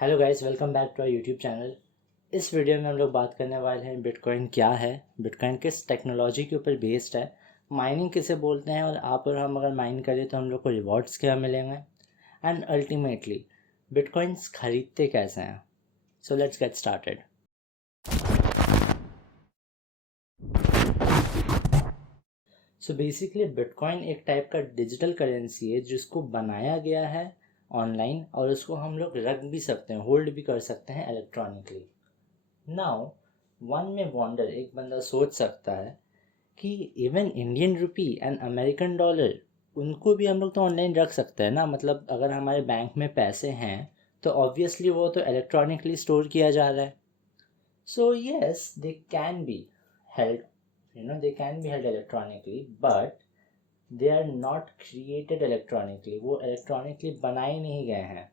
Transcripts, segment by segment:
Hello guys, welcome back to our YouTube channel. इस video में हम लोग बात करने वाले हैं बिटकॉइन क्या है, बिटकॉइन किस टेक्नोलॉजी के ऊपर बेस्ड है, माइनिंग किसे बोलते हैं और आप और हम अगर माइन करें तो हम लोग को रिवॉर्ड्स क्या मिलेंगे एंड अल्टीमेटली बिटकॉइंस खरीदते कैसे हैं। So let's get started. So basically bitcoin एक टाइप का डिजिटल करेंसी है जिसको बनाया गया है ऑनलाइन और उसको हम लोग रख भी सकते हैं, होल्ड भी कर सकते हैं इलेक्ट्रॉनिकली। नाउ वन में वॉन्डर, एक बंदा सोच सकता है कि even Indian rupee and American dollar, उनको भी हम लोग तो ऑनलाइन रख सकते हैं ना। मतलब अगर हमारे बैंक में पैसे हैं तो ऑब्वियसली वो तो इलेक्ट्रॉनिकली स्टोर किया जा रहा है। So yes, they can be held, they can be held electronically, but they are not created electronically. वो इलेक्ट्रॉनिकली बनाए नहीं गए हैं।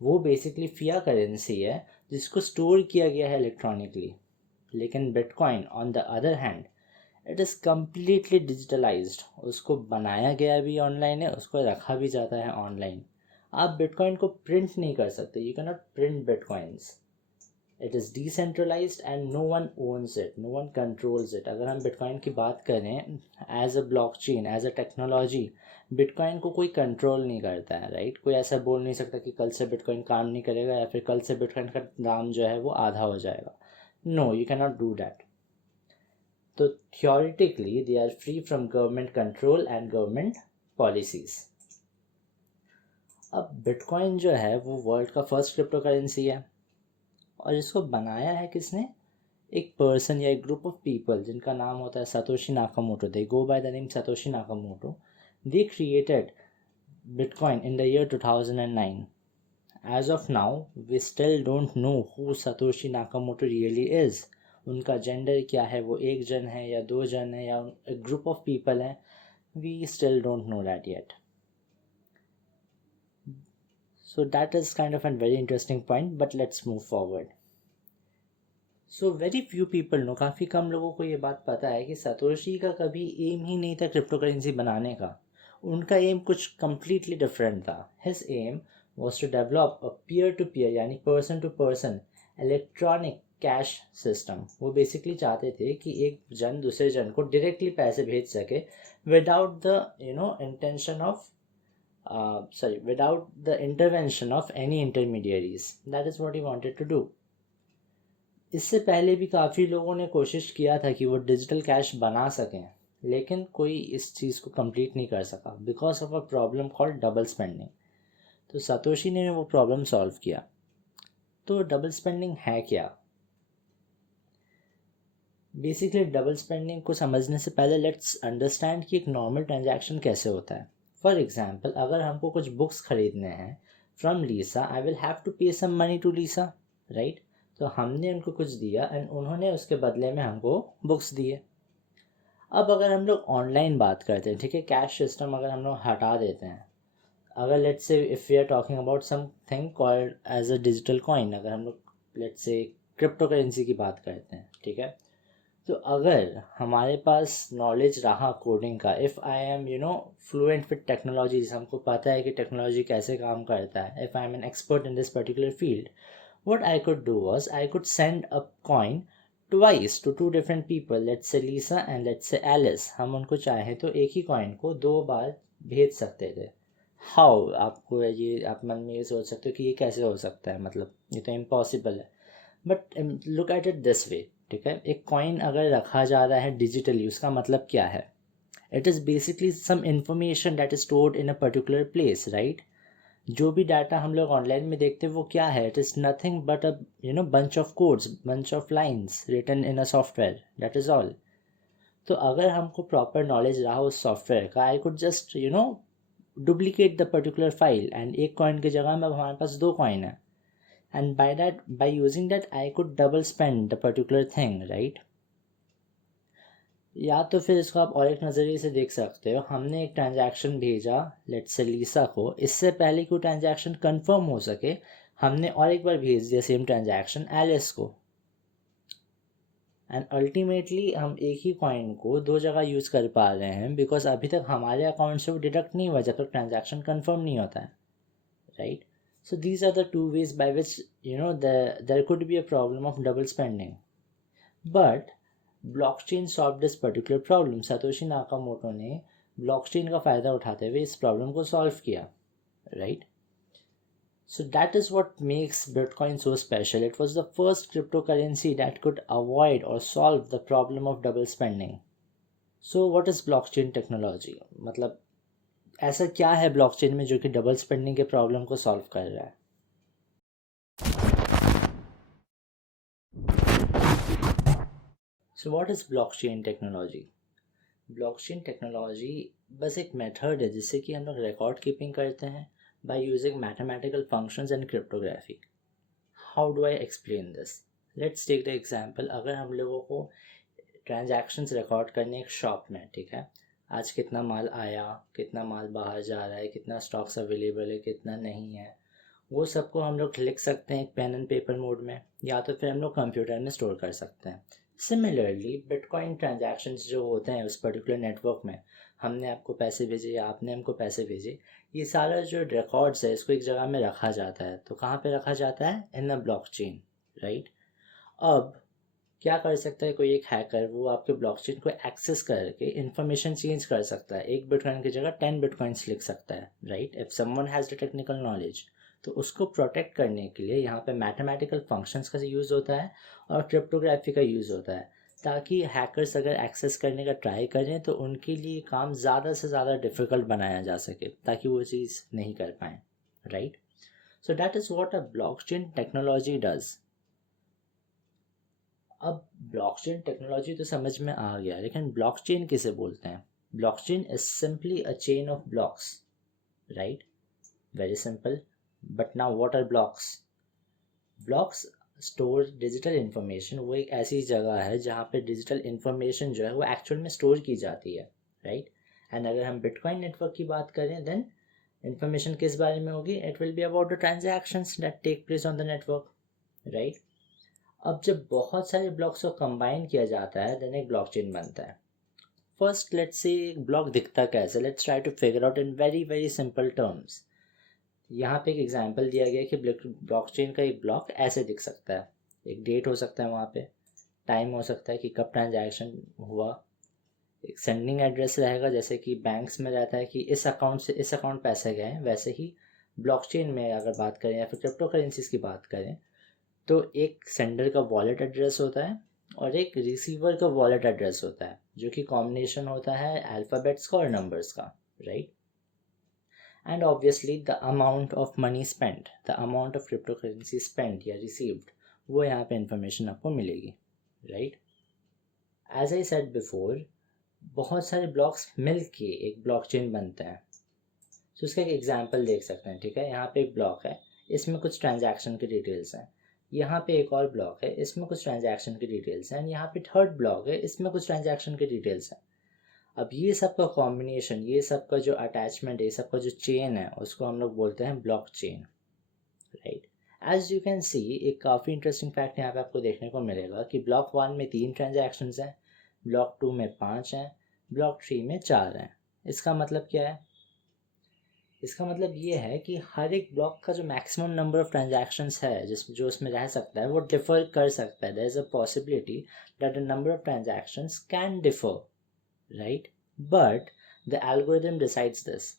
वो बेसिकली फिया करेंसी है जिसको स्टोर किया गया है इलेक्ट्रॉनिकली। लेकिन bitcoin on the other hand, it is completely digitalised. उसको बनाया गया भी ऑनलाइन है, उसको रखा भी जाता है ऑनलाइन। आप बिटकॉइन को प्रिंट नहीं कर सकते, you can not print bitcoins. It is decentralised and no one owns it, no one controls it. अगर हम बिटकॉइन की बात करें as a blockchain, as a technology, bitcoin को कोई कंट्रोल नहीं करता है, राइट। कोई ऐसा बोल नहीं सकता कि कल से बिटकॉइन काम नहीं करेगा या फिर कल से बिटकॉइन का दाम जो है वो आधा हो जाएगा। No, you can not do that. तो theoretically they are free from government control and government policies. अब बिटकॉइन जो है वो वर्ल्ड का फर्स्ट क्रिप्टो करेंसी है और इसको बनाया है किसने? एक पर्सन या एक ग्रुप ऑफ पीपल जिनका नाम होता है Satoshi Nakamoto. They go by the name Satoshi Nakamoto. They created bitcoin in the year 2009। As of now we still don't know who Satoshi Nakamoto really is. उनका gender क्या है, वो एक जन है या दो जन है या एक ग्रुप ऑफ पीपल हैं, we still don't know that yet. So that is kind of a very interesting point, but let's move forward. So very few people know, काफ़ी कम लोगों को ये बात पता है कि सतोशी का कभी एम ही नहीं था क्रिप्टो करेंसी बनाने का। उनका एम कुछ कम्प्लीटली डिफरेंट था। His aim was to develop a peer to peer यानी person to person electronic cash system. वो बेसिकली चाहते थे कि एक जन दूसरे जन को डायरेक्टली पैसे भेज सके without the intention of without the intervention of any intermediaries. That is what he wanted to do. इससे पहले भी काफ़ी लोगों ने कोशिश किया था कि वो डिजिटल कैश बना सकें, लेकिन कोई इस चीज़ को कंप्लीट नहीं कर सका because of a problem called double spending. तो सतोशी ने वो प्रॉब्लम सॉल्व किया। तो डबल स्पेंडिंग है क्या? बेसिकली डबल स्पेंडिंग को समझने से पहले लेट्स अंडरस्टैंड कि एक नॉर्मल ट्रांजैक्शन कैसे होता है। फॉर एग्जाम्पल, अगर हमको कुछ बुक्स खरीदने हैं from Lisa, I will have to pay some money to Lisa, right. तो हमने उनको कुछ दिया एंड उन्होंने उसके बदले में हमको बुक्स दिए। अब अगर हम लोग ऑनलाइन बात करते हैं, ठीक है, कैश सिस्टम अगर हम लोग हटा देते हैं, अगर let's say if we are talking about something called as a digital coin, अगर हम लोग लेट्स से क्रिप्टो करेंसी की बात करते हैं, ठीक है, तो अगर हमारे पास नॉलेज रहा कोडिंग का, if I am fluent with technology, हमको पता है कि टेक्नोलॉजी कैसे काम करता है, if I am an expert in this particular field, what I could do was I could send a coin twice to two different people, let's say Lisa and let's say Alice। हम उनको चाहें तो एक ही coin को दो बार भेज सकते थे। हाउ? आपको ये, आप मन में ये सोच सकते हो कि ये कैसे हो सकता है, मतलब ये तो इम्पॉसिबल है। But look at it this way, ठीक है, एक कॉइन अगर रखा जा रहा है डिजिटली, उसका मतलब क्या है? It is basically some information that is stored in a particular place, right. जो भी डाटा हम लोग ऑनलाइन में देखते हैं वो क्या है? It is nothing but a bunch of codes, bunch of lines written in a software, that is all. तो अगर हमको प्रॉपर नॉलेज रहा उस सॉफ्टवेयर का, I could just duplicate the particular file and एक कॉइन की जगह में अब हमारे पास दो कॉइन है, and by using that I could double spend the particular thing, right. या तो फिर इसको आप और एक नज़रिए से देख सकते हो, हमने एक ट्रांजैक्शन भेजा लेट्स से लीसा को, इससे पहले कि वो ट्रांजैक्शन कंफर्म हो सके हमने और एक बार भेज दिया सेम ट्रांजैक्शन एलिस को, एंड अल्टीमेटली हम एक ही कॉइन को दो जगह यूज़ कर पा रहे हैं बिकॉज अभी तक हमारे अकाउंट से वो डिडक्ट नहीं हुआ जब तक ट्रांजैक्शन कंफर्म नहीं होता है, right. So these are the two ways by which there could be a problem of double spending. But blockchain solved this particular problem. Satoshi Nakamoto ने blockchain का फ़ायदा उठाते हुए इस problem को solve किया, right? So that is what makes Bitcoin so special. It was the first cryptocurrency that could avoid or solve the problem of double spending. So what is blockchain technology? मतलब ऐसा क्या है blockchain में जो कि double spending के problem को solve कर रहा है? So what is blockchain technology? Blockchain technology बस एक मेथड है जिससे कि हम लोग रिकॉर्ड कीपिंग करते हैं by using mathematical functions and cryptography. How do I explain this? Let's take the example. अगर हम लोगों को ट्रांजैक्शंस रिकॉर्ड करने एक शॉप में, ठीक है, आज कितना माल आया, कितना माल बाहर जा रहा है, कितना स्टॉक्स अवेलेबल है, कितना नहीं है, वो सबको हम लोग लिख सकते हैं एक पेन एंड पेपर मोड में, या तो फिर हम लोग कंप्यूटर में स्टोर कर सकते हैं. सिमिलरली बिटकॉइन ट्रांजैक्शंस जो होते हैं उस पर्टिकुलर नेटवर्क में, हमने आपको पैसे भेजे या आपने हमको पैसे भेजे, ये सारा जो रिकॉर्ड्स है इसको एक जगह में रखा जाता है. तो कहाँ पे रखा जाता है? In a blockchain, right. अब क्या कर सकता है कोई एक हैकर? वो आपके ब्लॉकचेन को एक्सेस करके इन्फॉर्मेशन चेंज कर सकता है. एक बिटकॉइन की जगह 10 बिटकॉइंस लिख सकता है, right, if someone has the technical knowledge. तो उसको प्रोटेक्ट करने के लिए यहाँ पे मैथमेटिकल फंक्शंस का यूज़ होता है और क्रिप्टोग्राफी का यूज़ होता है, ताकि हैकर्स अगर एक्सेस करने का ट्राई करें तो उनके लिए काम ज़्यादा से ज़्यादा डिफ़िकल्ट बनाया जा सके, ताकि वो चीज़ नहीं कर पाएँ, right. So that is what a blockchain technology does. अब ब्लॉकचेन टेक्नोलॉजी तो समझ में आ गया, लेकिन ब्लॉकचेन किसे बोलते हैं? Blockchain is simply a chain of blocks, right, very simple. But now what are blocks? Blocks store digital information. वो एक ऐसी जगह है जहाँ पे डिजिटल इन्फॉर्मेशन जो है वो एक्चुअल में स्टोर की जाती है, राइट. एंड अगर हम बिटकॉइन नेटवर्क की बात करें देन इन्फॉर्मेशन किस बारे में होगी? It will be about the transactions that take place on the network, right. अब जब बहुत सारे ब्लॉक्स को कंबाइन किया जाता है देन एक ब्लॉकचेन बनता है. फर्स्ट लेट्स से एक ब्लॉक दिखता कैसे? Let's try to figure out in very very simple terms. यहाँ पे एक एग्जांपल दिया गया कि ब्लॉकचेन का एक ब्लॉक ऐसे दिख सकता है. एक डेट हो सकता है वहाँ पे, टाइम हो सकता है कि कब ट्रांजैक्शन हुआ, एक सेंडिंग एड्रेस रहेगा जैसे कि बैंक्स में रहता है कि इस अकाउंट से इस अकाउंट पैसे गए, वैसे ही ब्लॉकचेन में अगर बात करें या फिर क्रिप्टो करेंसीज की बात करें तो एक सेंडर का वॉलेट एड्रेस होता है और एक रिसीवर का वॉलेट एड्रेस होता है, जो कि कॉम्बिनेशन होता है अल्फ़ाबेट्स का और नंबर्स का, right. And obviously the amount of money spent, the amount of crypto currency spent या रिसीव्ड, वो यहाँ पे इंफॉर्मेशन आपको मिलेगी, right. As I said before, बहुत सारे ब्लॉक्स मिल के एक ब्लॉकचेन बनते हैं. तो उसका एक एग्जांपल देख सकते हैं, ठीक है. यहाँ पे एक ब्लॉक है, इसमें कुछ ट्रांजैक्शन की डिटेल्स हैं. यहाँ पे एक और ब्लॉक है, इसमें कुछ ट्रांजैक्शन की डिटेल्स हैं. एंड यहाँ पे थर्ड ब्लॉक है, इसमें कुछ ट्रांजैक्शन की डिटेल्स हैं. अब ये सब का कॉम्बिनेशन, ये सब का जो अटैचमेंट है, ये सब का जो चेन है, उसको हम लोग बोलते हैं block chain, right. As you can see, एक काफ़ी इंटरेस्टिंग फैक्ट यहाँ पे आपको देखने को मिलेगा कि ब्लॉक 1 में 3 ट्रांजैक्शंस हैं, ब्लॉक 2 में 5 हैं, ब्लॉक 3 में 4 हैं. इसका मतलब क्या है? इसका मतलब ये है कि हर एक ब्लॉक का जो मैक्सिमम नंबर ऑफ ट्रांजैक्शंस है जो उसमें रह सकता है वो डिफर कर सकता है. There is a possibility that the number of transactions can differ, right, but the algorithm decides this.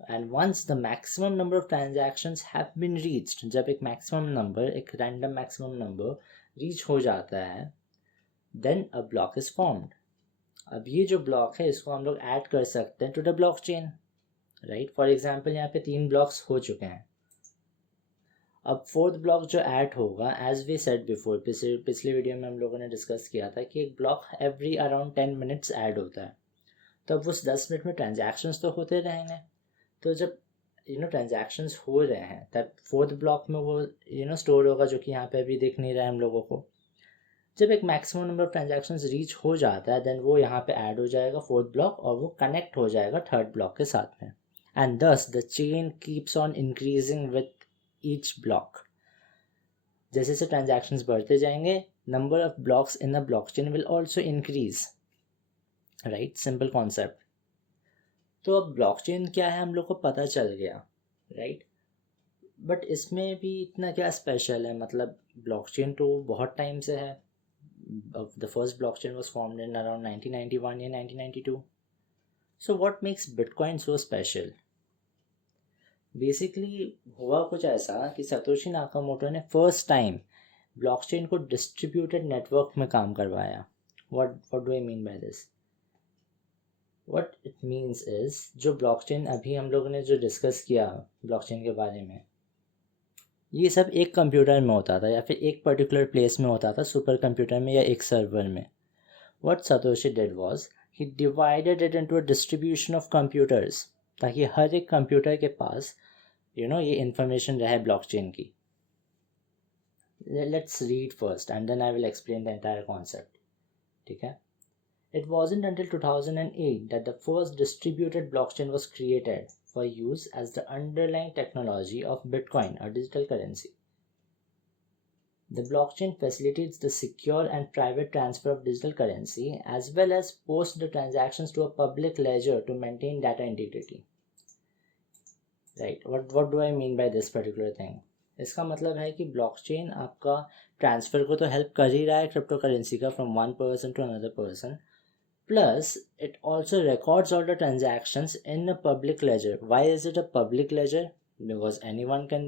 And once the maximum number of transactions have been reached, जब एक मैक्सिमम नंबर, एक रैंडम मैक्सिमम नंबर रीच हो जाता है, then a block is formed. अब ये जो block है इसको हम लोग ऐड कर सकते हैं to the block chain, right. For example यहाँ पे 3 ब्लॉक्स हो चुके हैं. अब फोर्थ ब्लॉक जो ऐड होगा, एज वी सेड बिफोर, पिछले वीडियो में हम लोगों ने डिस्कस किया था कि एक block every around 10 minutes add होता है. तो अब उस 10 मिनट में ट्रांजैक्शंस तो होते रहेंगे. तो जब ट्रांजैक्शंस हो रहे हैं तब फोर्थ ब्लॉक में वो स्टोर होगा, जो कि यहाँ पे अभी दिख नहीं रहा है हम लोगों को. जब एक maximum number of transactions reach हो जाता है देन वो यहाँ पे ऐड हो जाएगा फोर्थ ब्लॉक, और वो कनेक्ट हो जाएगा थर्ड ब्लॉक के साथ में. And thus the chain keeps on increasing with each block. जैसे जैसे ट्रांजैक्शंस बढ़ते जाएंगे, number of blocks in the blockchain will also increase, right. Simple concept. तो अब ब्लॉकचेन क्या है हम लोग को पता चल गया, राइट. बट इसमें भी इतना क्या स्पेशल है, मतलब ब्लॉकचेन तो बहुत टाइम से है. The first blockchain was formed in around 1991 या 1992. So what makes bitcoin so special? Basically हुआ कुछ ऐसा कि सतोशी नाकामोटो ने फर्स्ट टाइम ब्लॉकचेन को डिस्ट्रीब्यूटेड नेटवर्क में काम करवाया. What do I mean by this? What it means is, जो ब्लॉकचेन अभी हम लोगों ने जो डिस्कस किया ब्लॉकचेन के बारे में, ये सब एक कंप्यूटर में होता था या फिर एक पर्टिकुलर प्लेस में होता था, सुपर कंप्यूटर में या एक सर्वर में. What Satoshi did was he divided it into a distribution of computers, ताकि हर एक कंप्यूटर के पास ये इन्फॉर्मेशन रहे ब्लॉकचेन की. Let's read first and then I will explain the entire concept. ठीक है. It wasn't until 2008 that the first distributed blockchain was created for use as the underlying technology of Bitcoin, a digital currency. The blockchain facilitates the secure and private transfer of digital currency as well as posts the transactions to a public ledger to maintain data integrity. Right. What do I mean by this particular thing? इसका मतलब है कि blockchain आपका transfer को तो help कर ही रहा है क्रिप्टो करेंसी का from one person to another person. Plus, it also records all the transactions in a public ledger. Why is it a public ledger? Because anyone can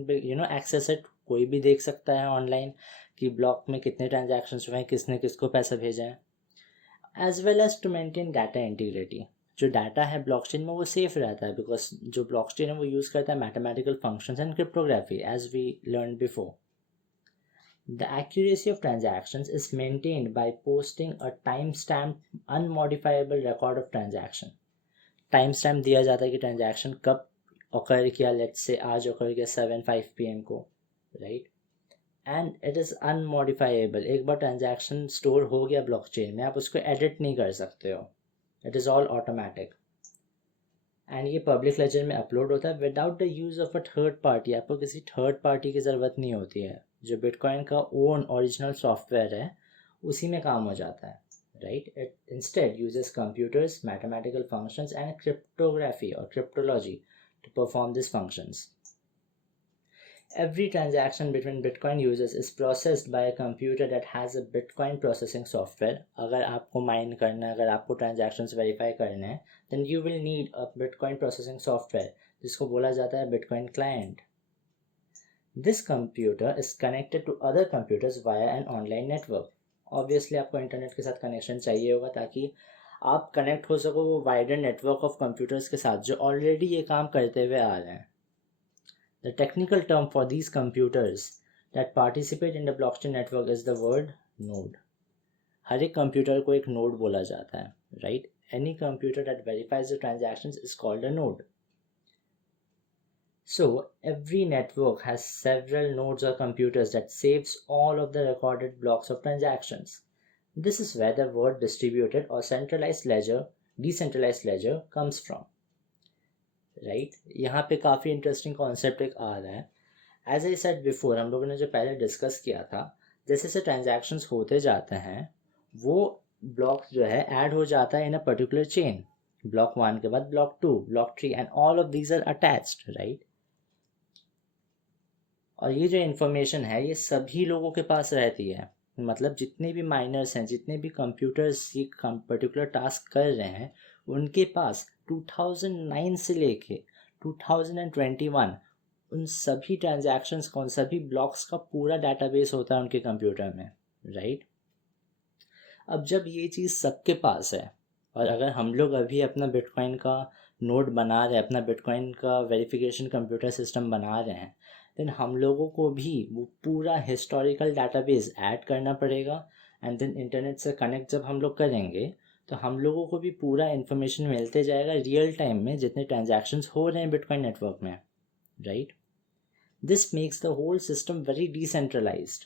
access it. कोई भी देख सकता है ऑनलाइन कि block में कितने transactions हुए हैं, किसने किसको पैसा भेजा है. As well as to maintain data integrity. जो डाटा है ब्लॉकचेन में वो सेफ रहता है बिकॉज जो ब्लॉकचेन है वो यूज़ करता है mathematical functions and cryptography as we learn before. The accuracy of transactions is maintained by posting a timestamped unmodifiable record of transaction. Timestamp दिया जाता है कि transaction कब occur किया, let's say आज occur किया 7:05 PM को, right? And it is unmodifiable. एक बार transaction store हो गया blockchain में, आप उसको edit नहीं कर सकते हो. It is all automatic. And ये पब्लिक लेजर में अपलोड होता है without the use of a third party. आपको किसी थर्ड पार्टी की ज़रूरत नहीं होती है. जो बिटकॉइन का ओन ओरिजिनल सॉफ्टवेयर है उसी में काम हो जाता है. Right. It instead uses computers, mathematical functions and cryptography और cryptology to perform this functions. Every transaction between Bitcoin users is processed by a computer that has a Bitcoin processing software. अगर आपको माइन करना है, अगर आपको transactions verify करने हैं, then you will need a Bitcoin processing software जिसको बोला जाता है Bitcoin client. This computer is connected to other computers via an online network. Obviously आपको इंटरनेट के साथ कनेक्शन चाहिए होगा ताकि आप कनेक्ट हो सको वो वाइडर नेटवर्क ऑफ कंप्यूटर्स के साथ जो ऑलरेडी ये काम करते हुए आ रहे हैं. The technical term for these computers that participate in the blockchain network is the word node. हर एक कंप्यूटर को एक नोड बोला जाता है, right? Any computer that verifies the transactions is called a node. So every network has several nodes or computers that saves all of the recorded blocks of transactions. This is where the word distributed or decentralized ledger comes from. Right. यहाँ पे काफ़ी interesting concept एक आ रहा है. As I said before, हम लोगों ने जो पहले डिस्कस किया था, जैसे जैसे ट्रांजैक्शंस होते जाते हैं वो ब्लॉक जो है ऐड हो जाता है in a particular chain. Block 1 के बाद block 2, block 3 and all of these are attached, right. और ये जो इन्फॉर्मेशन है ये सभी लोगों के पास रहती है. मतलब जितने भी माइनर्स हैं, जितने भी कंप्यूटर्स ये पर्टिकुलर टास्क कर रहे हैं, उनके पास 2009 से लेके 2021 उन सभी ट्रांजैक्शंस का, उन सभी ब्लॉक्स का पूरा डेटाबेस होता है उनके कंप्यूटर में, राइट. अब जब ये चीज़ सबके पास है और अगर हम लोग अभी अपना बिटकॉइन का नोड बना रहे हैं, अपना बिटकॉइन का वेरिफिकेशन कंप्यूटर सिस्टम बना रहे हैं, देन हम लोगों को भी वो पूरा हिस्टोरिकल डाटाबेस ऐड करना पड़ेगा. एंड देन इंटरनेट से कनेक्ट जब हम लोग करेंगे तो हम लोगों को भी पूरा इन्फॉर्मेशन मिलते जाएगा रियल टाइम में जितने ट्रांजैक्शंस हो रहे हैं बिटकॉइन नेटवर्क में, right. This makes the whole system very decentralized.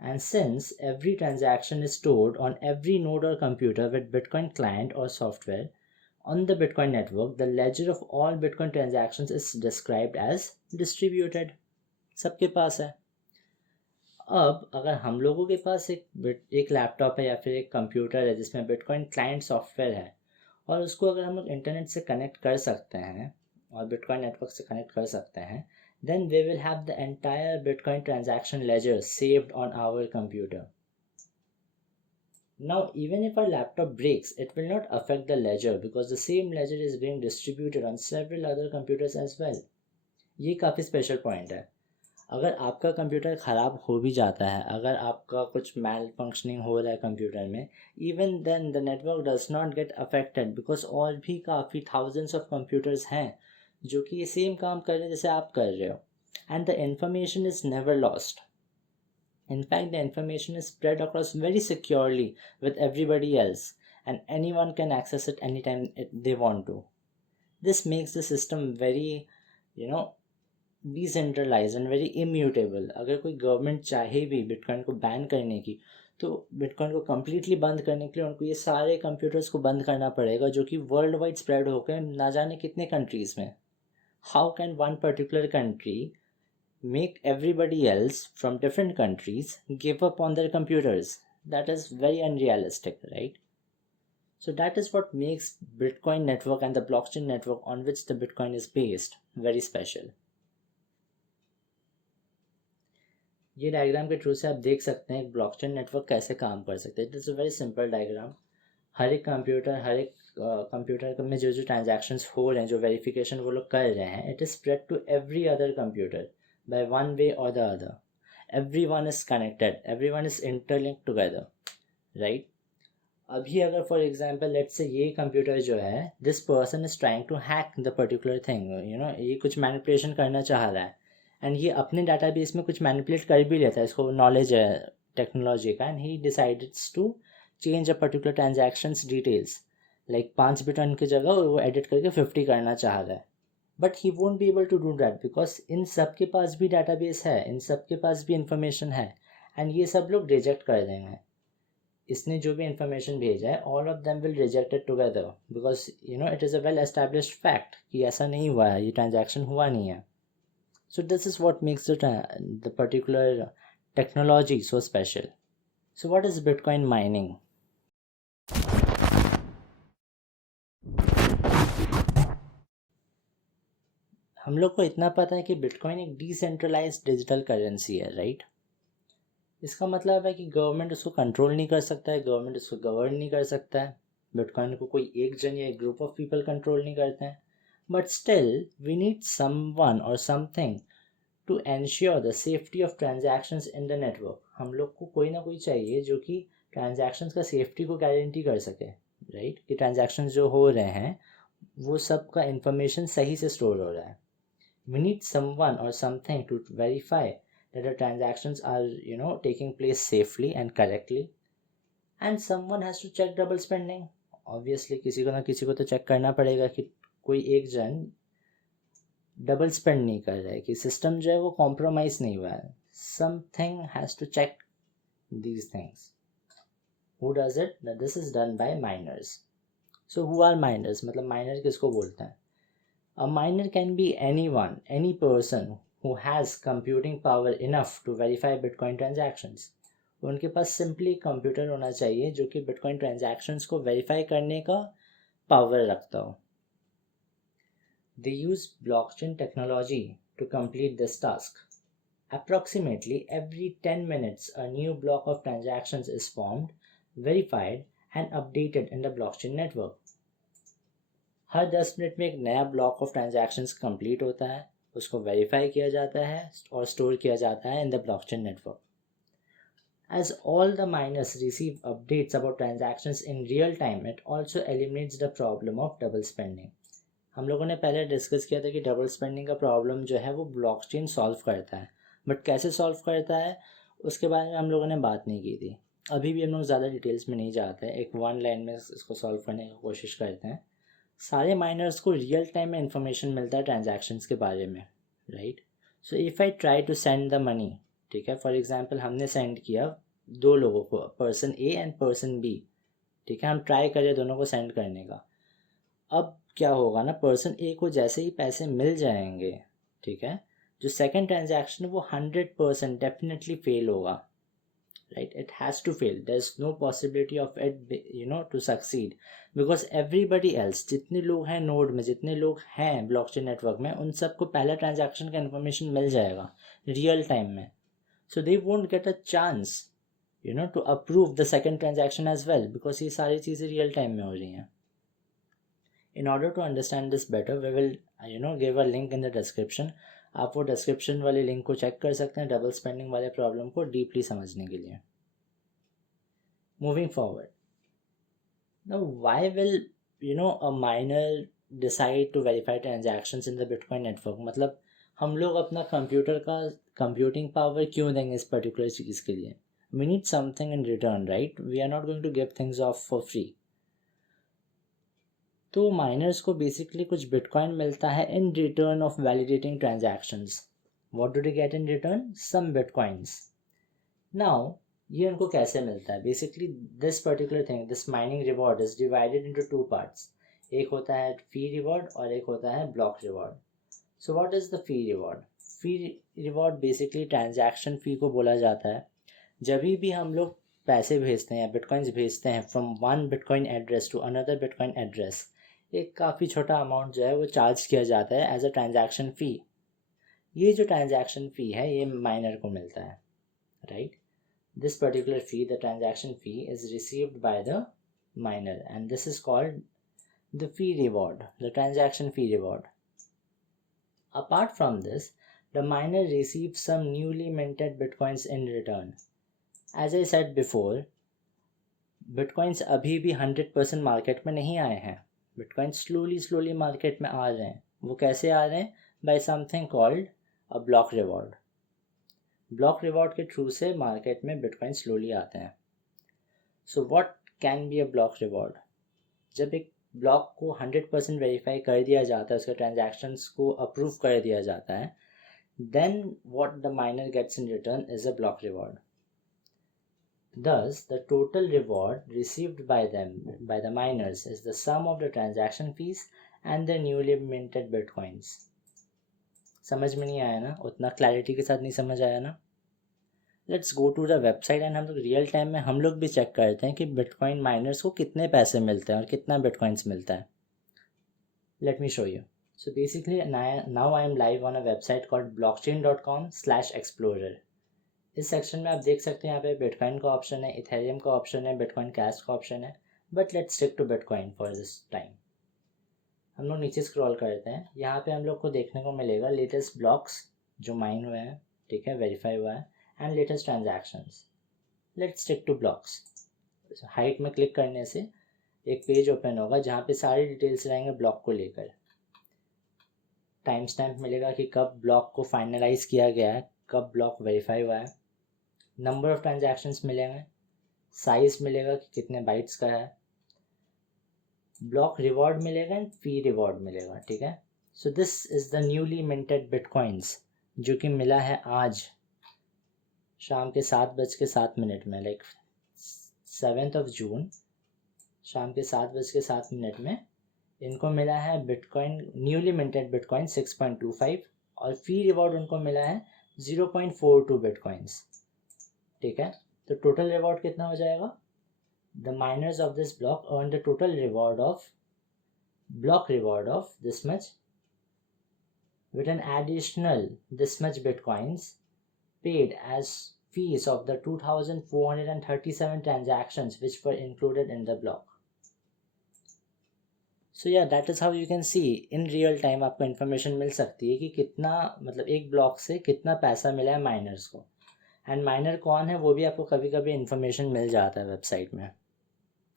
And since every transaction is stored on every node or computer with Bitcoin client or software on the Bitcoin network, the ledger of all Bitcoin transactions is described as distributed. सबके पास है. अब अगर हम लोगों के पास एक laptop है या फिर एक कंप्यूटर है जिसमें बिटकॉइन क्लाइंट सॉफ्टवेयर है और उसको अगर हम लोग इंटरनेट से कनेक्ट कर सकते हैं और बिटकॉइन नेटवर्क से कनेक्ट कर सकते हैं, then we will have the entire Bitcoin transaction ledger saved on our computer. Now, even if our laptop breaks, it will not affect the ledger because the same ledger is being distributed on several other computers as well. ये काफ़ी special point है. अगर आपका computer ख़राब हो भी जाता है, अगर आपका कुछ मैल फंक्शनिंग हो रहा है कंप्यूटर में, even then the network does not get affected because और भी काफ़ी थाउजेंड्स ऑफ कंप्यूटर्स हैं जो कि ये सेम काम कर रहे हैं जैसे आप कर रहे हो. And the information is never lost. In fact, the information is spread across very securely with everybody else, and anyone can access it anytime they want to. This makes the system very, decentralized and very immutable. अगर कोई government चाहे भी bitcoin को ban करने की, तो bitcoin को completely बंद करने के लिए उनको ये सारे कंप्यूटर्स को बंद करना पड़ेगा जो कि वर्ल्ड वाइड स्प्रेड होकर ना जाने कितने कंट्रीज़ में. How can one particular country make everybody else from different countries give up on their computers? That is very unrealistic, right? So that is what makes Bitcoin network and the blockchain network on which the Bitcoin is based very special. ये diagram के through से आप देख सकते हैं blockchain network कैसे काम कर सकते हैं. It is a very simple diagram. हर एक कंप्यूटर में जो ट्रांजैक्शंस हो रहे हैं, जो वेरिफिकेशन वो लोग कर रहे हैं, it is spread to every other computer by one way or the other. Everyone is connected, everyone is interlinked together, right? अभी अगर फॉर एग्जाम्पल लेट्स से ये कंप्यूटर जो है, this person is trying to hack the particular thing, ये कुछ manipulation करना चाह रहा है, एंड ये अपने डाटाबेस में कुछ मैनिपुलेट कर भी लेता है, इसको नॉलेज है टेक्नोलॉजी का, and he decides to change a particular transactions details, like 5 bitcoin की जगह वो एडिट करके 50 करना चाह रहा है. But he won't be able to do that because इन सब के पास भी डाटाबेस है, इन सब के पास भी इंफॉर्मेशन है, एंड ये सब लोग रिजेक्ट कर देंगे. इसने जो भी इंफॉर्मेशन भेजा है, all of them will reject it together because it is a well established fact कि ऐसा नहीं हुआ है, ये ट्रांजैक्शन हुआ नहीं है. So this is what makes the particular technology so special. So what is bitcoin mining? हम लोग को इतना पता है कि बिटकॉइन एक डिसेंट्रलाइज्ड डिजिटल करेंसी है, राइट? इसका मतलब है कि गवर्नमेंट उसको कंट्रोल नहीं कर सकता है, गवर्नमेंट उसको गवर्न नहीं कर सकता है. बिटकॉइन को कोई एक जन या एक ग्रुप ऑफ पीपल कंट्रोल नहीं करते हैं. But still we need someone और something to ensure the safety of transactions in the network. हम लोग को कोई ना कोई चाहिए जो कि ट्रांजैक्शंस का सेफ्टी को गारंटी कर सके, राइट? कि ट्रांजैक्शंस जो हो रहे हैं वो सब का इंफॉर्मेशन सही से स्टोर हो रहा है. We need someone or something to verify that the transactions are taking place safely and correctly, and someone has to check double spending. Obviously किसी को ना किसी को तो चेक करना पड़ेगा कि कोई एक जन डबल स्पेंड नहीं कर रहा है, कि सिस्टम जो है वो कॉम्प्रोमाइज़ नहीं हुआ है. Something has to check these things. Who does it? This is done by miners. So who are miners? मतलब माइनर किसको बोलते हैं? A miner can be anyone, any person who has computing power enough to verify Bitcoin transactions. उनके पास simply computer होना चाहिए जो कि bitcoin transactions को वेरीफाई करने का पावर रखता हो. They use blockchain technology to complete this task. Approximately every 10 minutes, a new block of transactions is formed, verified, and updated in the blockchain network. Her 10 minute में एक नया block of transactions complete होता है, उसको verify किया जाता है और स्टोर किया जाता है in the blockchain network. As all the miners receive updates about transactions in real time, it also eliminates the problem of double spending. हम लोगों ने पहले डिस्कस किया था कि डबल स्पेंडिंग का प्रॉब्लम जो है वो ब्लॉकचेन सॉल्व करता है, बट कैसे सॉल्व करता है उसके बारे में हम लोगों ने बात नहीं की थी. अभी भी हम लोग ज़्यादा डिटेल्स में नहीं जाते, एक वन लाइन में इसको सॉल्व करने की कोशिश करते हैं. सारे माइनर्स को रियल टाइम में इंफॉर्मेशन मिलता है ट्रांजैक्शंस के बारे में, right? So if I try to send the money, ठीक है, फॉर एग्जांपल हमने सेंड किया 2 लोगों को, person A and person B, ठीक है, हम ट्राई करें दोनों को सेंड करने का. अब क्या होगा ना, पर्सन ए को जैसे ही पैसे मिल जाएंगे, ठीक है, जो सेकेंड ट्रांजैक्शन वो 100% डेफिनेटली फेल होगा. right? It has to fail. There's no possibility of it to succeed, because everybody else, जितने लोग हैं नोड में, जितने लोग हैं ब्लॉकचेन नेटवर्क में, उन सबको पहला ट्रांजैक्शन का इन्फॉर्मेशन मिल जाएगा रियल टाइम में. So they won't get a chance to approve the second transaction as well, because ये सारी चीज़ें रियल टाइम में हो रही हैं. In order to understand this better, we will give a link in the description. आप वो डिस्क्रिप्शन वाले लिंक को चेक कर सकते हैं डबल स्पेंडिंग वाले प्रॉब्लम को डीपली समझने के लिए. Moving forward, now why will a miner decide to verify transactions in the bitcoin network. मतलब हम लोग अपना कंप्यूटर का कंप्यूटिंग पावर क्यों देंगे इस पर्टिकुलर चीज़ के लिए. We need something in return, right? We are not going to give things of for free. तो माइनर्स को बेसिकली कुछ बिटकॉइन मिलता है in return of validating transactions. What do they get in return? Some bitcoins. Now ये उनको कैसे मिलता है? Basically this particular thing, this mining reward is divided into two parts. एक होता है फी रिवॉर्ड और एक होता है block reward. So what is the fee reward? Fee reward basically transaction fee को बोला जाता है. जब भी हम लोग पैसे भेजते हैं या बिटकॉइंस भेजते हैं from one bitcoin address to another bitcoin address, एक काफ़ी छोटा अमाउंट जो है वो चार्ज किया जाता है एज अ ट्रांजैक्शन फ़ी. ये जो ट्रांजैक्शन फ़ी है ये माइनर को मिलता है, right? This particular fee, the transaction fee, is received by the miner, and this is called the fee reward, the transaction fee reward. Apart from this, the miner receives some newly minted bitcoins in return. As I said before, bitcoins अभी भी 100% market में नहीं आए हैं. bitcoins slowly market में आ रहे हैं. वो कैसे आ रहे हैं? By something called a block reward. Block reward के थ्रू से मार्केट में बिटकॉइन स्लोली आते हैं. So what can be a block reward? जब एक ब्लॉक को 100% वेरीफाई कर दिया जाता है, उसके ट्रांजैक्शंस को अप्रूव कर दिया जाता है, then what the miner gets in return is a block reward. Thus, the total reward received by the miners is the sum of the transaction fees and the newly minted bitcoins. समझ में नहीं आया ना? उतना clarity के साथ नहीं समझ आया ना? Let's go to the website and हम लोग रियल टाइम में हम लोग भी चेक करते हैं कि बिटकॉइन माइनर्स को कितने पैसे मिलते हैं और कितना बिटकॉइंस मिलता है. Let me show you. So basically now I am live on a website called blockchain.com/explorer. इस सेक्शन में आप देख सकते हैं यहाँ पे बिटकॉइन का ऑप्शन है, इथेरियम का ऑप्शन है, बिटकॉइन कैश का ऑप्शन है, but let's stick to bitcoin for this time. हम लोग नीचे स्क्रॉल करते हैं. यहाँ पे हम लोग को देखने को मिलेगा लेटेस्ट ब्लॉक्स जो माइन हुए हैं, ठीक है, वेरीफाई हुआ है, and latest transactions. Let's stick two blocks. Height में क्लिक करने से एक पेज ओपन होगा जहाँ पे सारी डिटेल्स रहेंगे ब्लॉक को लेकर. टाइम स्टैम्प मिलेगा कि कब ब्लॉक को फाइनलाइज किया गया है, कब ब्लॉक वेरीफाई हुआ है, नंबर ऑफ ट्रांजैक्शंस मिलेंगे, साइज मिलेगा कि कितने बाइट्स का है, ब्लॉक रिवॉर्ड मिलेगा एंड फी रिवॉर्ड मिलेगा, ठीक है. So this is the newly minted bitcoins जो कि मिला है आज शाम के 7:07 में, लाइक 7 जून शाम के 7:07 में इनको मिला है बिटकॉइन, न्यूली मिंटेड बिटकॉइन 6.25, और फी रिवॉर्ड उनको मिला है 0.42 बिटकॉइंस, ठीक है. तो टोटल रिवॉर्ड कितना हो जाएगा? The miners of this block earned the total block reward of this much, with an additional this much bitcoins paid as fees of the 2,437 transactions which were included in the block. So yeah, that is how you can see in real time आपको information मिल सकती है कि कितना, मतलब एक block से कितना पैसा मिला है माइनर्स को, एंड माइनर कौन है वो भी आपको कभी कभी इन्फॉर्मेशन मिल जाता है वेबसाइट में.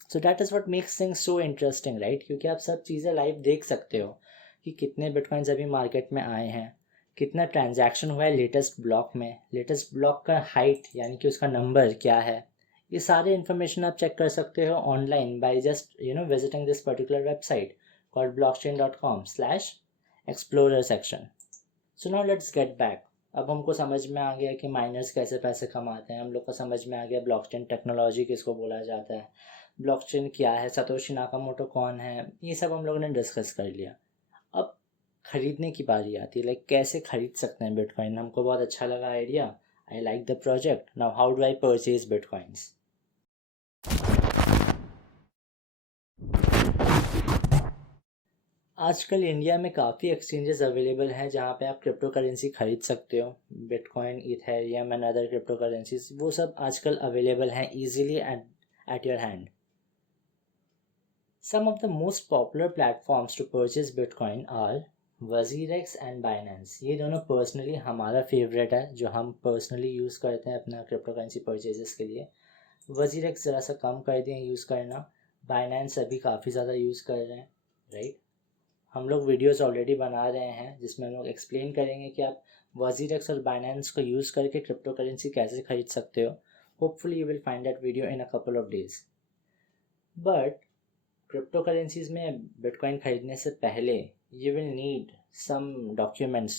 So that is what makes things so interesting, right? क्योंकि आप सब चीज़ें लाइव देख सकते हो कि कितने बिटकॉइंस अभी मार्केट में आए हैं, कितना ट्रांजैक्शन हुआ है लेटेस्ट ब्लॉक में, लेटेस्ट ब्लॉक का हाइट यानी कि उसका नंबर क्या है. ये सारे इन्फॉर्मेशन आप चेक कर सकते हो online by just visiting this particular website called blockchain.com/explorer section. So now let's get back. अब हमको समझ में आ गया कि माइनर्स कैसे पैसे कमाते हैं, हम लोग को समझ में आ गया ब्लॉकचेन टेक्नोलॉजी किसको बोला जाता है, ब्लॉकचेन क्या है, सतोशी नाकामोटो कौन है, ये सब हम लोगों ने डिस्कस कर लिया. अब खरीदने की बारी आती है, लाइक कैसे खरीद सकते हैं बिटकॉइन. हमको बहुत अच्छा लगा idea. I like the project. Now how do I purchase bitcoins? आजकल इंडिया में काफ़ी एक्सचेंजेस अवेलेबल हैं जहाँ पे आप क्रिप्टो करेंसी खरीद सकते हो. Bitcoin, Ethereum and other crypto currencies वो सब आजकल अवेलेबल हैं easily at your hand. Some of the most popular platforms to purchase Bitcoin are WazirX and Binance. ये दोनों पर्सनली हमारा फेवरेट है जो हम पर्सनली यूज़ करते हैं अपना क्रिप्टो करेंसी परचेजेस के लिए. WazirX ज़रा सा कम कर दिए यूज़ करना. Binance अभी काफ़ी ज़्यादा यूज़ कर रहे हैं, राइट. हम लोग वीडियोस ऑलरेडी बना रहे हैं जिसमें हम लोग एक्सप्लेन करेंगे कि आप WazirX और Binance को यूज़ करके क्रिप्टो करेंसी कैसे खरीद सकते हो. Hopefully you will find that video in a couple of days. But crypto currencies में बिटकॉइन खरीदने से पहले you will need some documents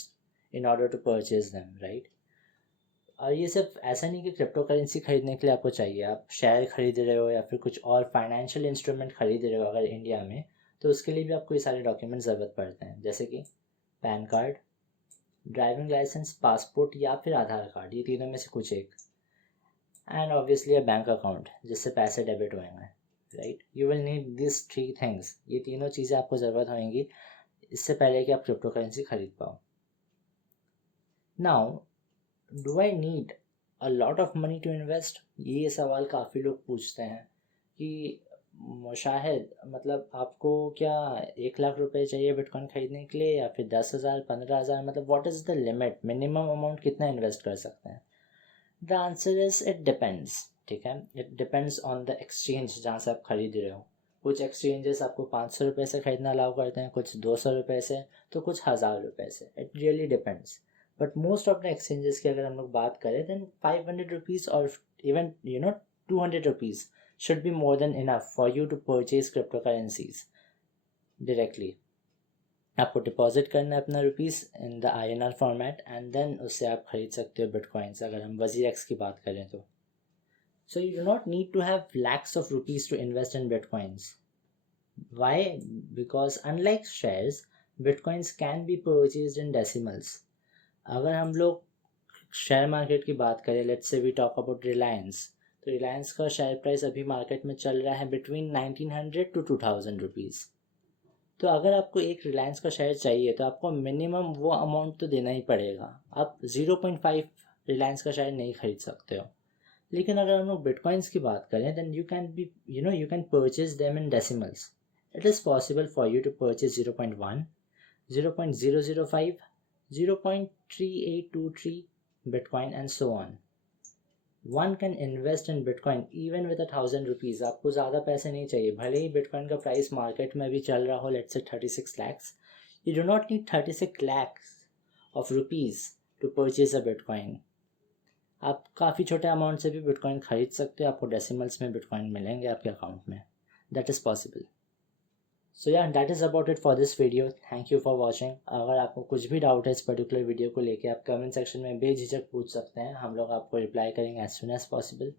in order to purchase them, right. और ये सिर्फ ऐसा नहीं कि क्रिप्टो करेंसी खरीदने के लिए आपको चाहिए. आप शेयर खरीद रहे हो या फिर कुछ और फाइनेंशियल इंस्ट्रूमेंट खरीद रहे हो अगर इंडिया में, तो उसके लिए भी आपको ये सारे डॉक्यूमेंट ज़रूरत पड़ते हैं, जैसे कि PAN card, driving license, passport या फिर आधार कार्ड, ये तीनों में से कुछ एक. And obviously a bank account जिससे पैसे डेबिट होंगे, right. You will need this 3 things. ये तीनों चीज़ें आपको ज़रूरत होंगी इससे पहले कि आप क्रिप्टो करेंसी खरीद पाओ. Now do I need a lot of money to invest? ये सवाल काफ़ी लोग पूछते हैं कि शायद मतलब आपको क्या 1 लाख रुपए चाहिए बिटकॉइन खरीदने के लिए या फिर 10,000, 15,000, मतलब what is the limit, minimum amount कितना इन्वेस्ट कर सकते हैं? The answer is it depends. ठीक है, it depends on the exchange जहाँ से आप खरीद रहे हो. कुछ एक्सचेंजेस आपको 500 रुपये से खरीदना अलाउ करते हैं, कुछ 200 रुपये से, तो कुछ 1000 रुपये से. It really depends. But most of the exchanges की अगर हम लोग बात करें देन 500 रुपीज़ और even 200 rupees should be more than enough for you to purchase cryptocurrencies directly. आपको डिपॉजिट करना है अपना rupees in the INR format and then उससे आप खरीद सकते हो बिटकॉइंस, अगर हम WazirX की बात करें तो. So you do not need to have lakhs of rupees to invest in bitcoins. Why? Because unlike shares, bitcoins can be purchased in decimals. अगर हम लोग शेयर मार्केट की बात करें, let's say we talk about Reliance, तो रिलायंस का share price अभी market में चल रहा है बिटवीन 1900 to 2000 रुपीज़. तो अगर आपको एक रिलायंस का शेयर चाहिए तो आपको मिनिमम वो अमाउंट तो देना ही पड़ेगा. आप 0.5 रिलायंस का शेयर नहीं खरीद सकते हो. लेकिन अगर हम लोग बिटकॉइंस की बात करें then you can be you can purchase them in decimals. It is possible for you to purchase 0.1, 0.005, 0.3823 bitcoin and so on. One can invest in bitcoin even with 1000 rupees. आपको ज़्यादा पैसे नहीं चाहिए, भले ही बिटकॉइन का प्राइस मार्केट में भी चल रहा हो let's say 36 lakhs. You do not need 36 lakhs of rupees to purchase a bitcoin. आप काफ़ी छोटे अमाउंट से भी बिटकॉइन खरीद सकते हो. आपको डेसिमल्स में बिटकॉइन मिलेंगे आपके अकाउंट में. That is possible. So yeah that is about it for this video. Thank you for watching. अगर आपको कुछ भी डाउट है इस पर्टिकुलर वीडियो को लेके आप कमेंट सेक्शन में बेझिझक पूछ सकते हैं. हम लोग आपको रिप्लाई करेंगे as soon as possible.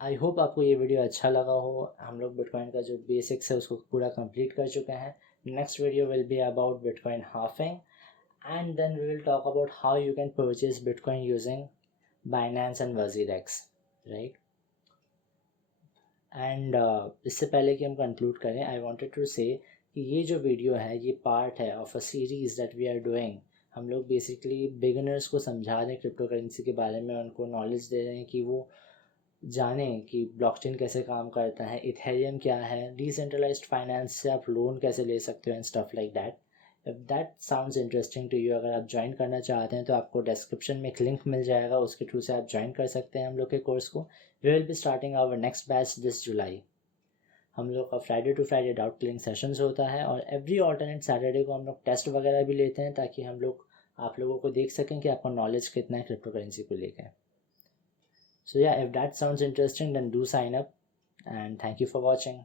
I hope आपको ये वीडियो अच्छा लगा हो. हम लोग बिटकॉइन का जो बेसिक्स है उसको पूरा कंप्लीट कर चुके हैं. Next video will be about bitcoin halving and then we will talk about how you can purchase bitcoin using Binance and WazirX, right. And इससे पहले कि हम कंक्लूड करें, आई वांटेड टू से कि ये जो वीडियो है ये पार्ट है of a series that we are doing. हम लोग बेसिकली बिगिनर्स को समझा रहे हैं क्रिप्टो करेंसी के बारे में, उनको नॉलेज दे रहे हैं कि वो जानें कि ब्लॉकचेन कैसे काम करता है, इथेरियम क्या है, डिसेंट्रलाइज्ड फाइनेंस से आप लोन कैसे ले सकते हो and stuff like that. If that sounds interesting to you, अगर आप ज्वाइन करना चाहते हैं तो आपको डिस्क्रिप्शन में एक लिंक मिल जाएगा, उसके थ्रू से आप ज्वाइन कर सकते हैं हम लोग के कोर्स को. We will be starting our next batch this July. हम लोग का Friday to Friday doubt clearing sessions होता है और एवरी ऑल्टरनेट सैटरडे को हम लोग टेस्ट वगैरह भी लेते हैं ताकि हम लोग आप लोगों को देख सकें कि आपका नॉलेज कितना है क्रिप्टो करेंसी को लेकर. So yeah, if that sounds interesting then do sign up and thank you for watching.